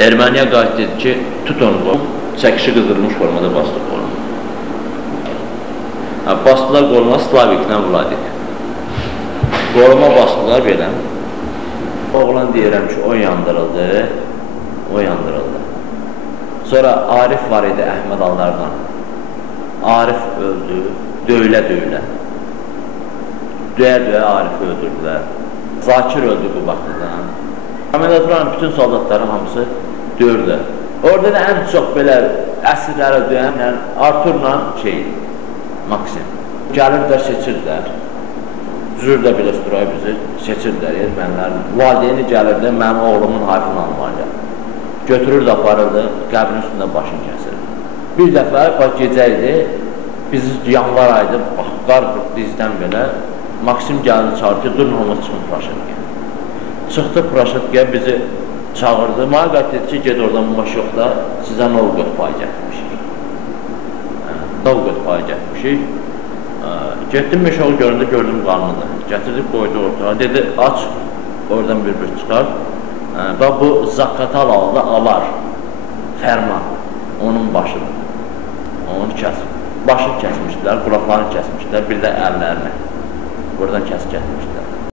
Erməniyə qayıt dedi ki, tut onu, çəkişi qızdırılmış formada bastıq onu. Bastılar qoluna Slaviklə Vladik. Qoluma bastılar belə. Oğlan deyirəm ki, o yandırıldı. Sonra Arif var idi Əhməd Allardan. Arif öldü, döylə. Döyə Arifi öldürdülər. Zakir öldü bu vaxtdan. Ameliyatların bütün soldatların hamısı dördü. Orada da ən çox belə əsirlərə döyən Arturla Maksim. Gəlirlər, seçirdilər. Zürdə belə sturayı bizi seçirdilər, ermənilərin. Valideyni gəlirdi, mənim oğlumun hayfını almalı. Götürürdü, aparırdı, qəbrin üstündə başını kəsirdi. Bir dəfə, gecə idi, bizi yanvar aydı, qar dizdən belə. Maksim gəldi, çağırdı ki, durun olma çıxın Praşetkiyə. Çıxdı Praşetkiyə, bizi çağırdı. Mənə qət dedi ki, ged oradan baş yox da, sizə Novqot payı gətirmişik. Novqot payı gətirmişik. Getdim Meşoğlu göründə, gördüm qanlıdır. Gətirdik, qoydu ortaya. Dedi, aç, oradan bir çıxar. Və bu Zaqatal aldı, alar. Fərman, onun başıdır. Onu kəsib. Başını kəsmişdilər, qulaqlarını kəsmişdilər, bir də əllərini. Buradan kəsib gətirmişdilər.